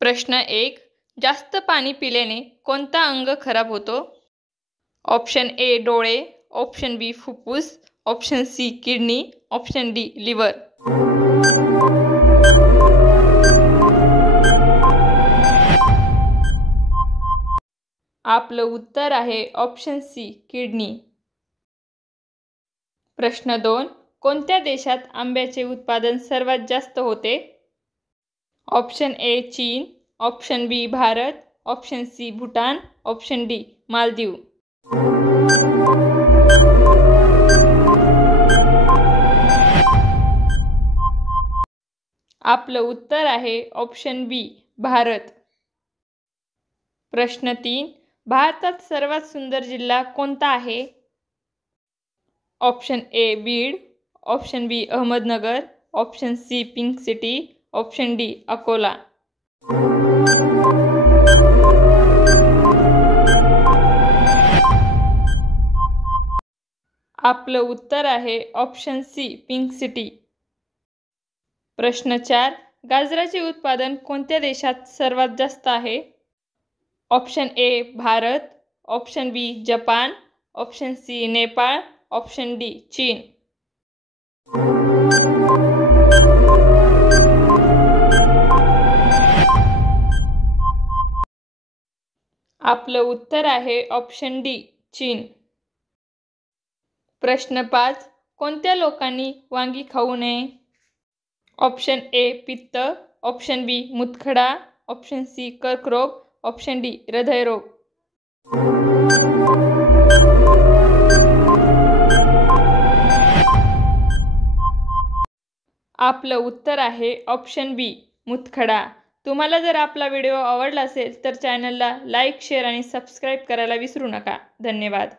प्रश्न 1. जास्त पाणी पिल्याने कोणता अंग खराब होतो? ऑप्शन ए डोळे, ऑप्शन बी फुफ्फुस, option C kidney, option D liver. आपलं उत्तर आहे ऑप्शन सी किडनी. प्रश्न 2. कोणत्या देशात आंब्याचे उत्पादन सर्वात जास्त होते? ऑप्शन ए चीन, option B Bharat, option C Bhutan, option D Maldives. आपलं उत्तर आहे ऑप्शन बी भारत. प्रश्न 3. भारतात सर्वात सुंदर जिल्हा कोणता आहे? Option A Beed, option B Ahmednagar, option C pink city, option D Akola. आपलं उत्तर आहे ऑप्शन सी पिंक सिटी. प्रश्न 4. गाजराचे उत्पादन कोणत्या देशात सर्वात जास्त आहे? Option A Bharat, option B Japan, option C Nepal, option D चीन. आपलं उत्तर आहे ऑप्शन डी चीन. प्रश्न 5. कोणत्या लोकांनी वांगी खाऊ नये? ऑप्शन ए पित्त, ऑप्शन बी मूतखडा, ऑप्शन सी कर्करोग, ऑप्शन डी हृदयरोग. आपलं उत्तर आहे ऑप्शन बी मूतखडा. तुम्हाला जर आपला व्हिडिओ आवडला असेल तर चॅनलला लाईक, शेअर आणि सबस्क्राईब करायला विसरू नका. धन्यवाद.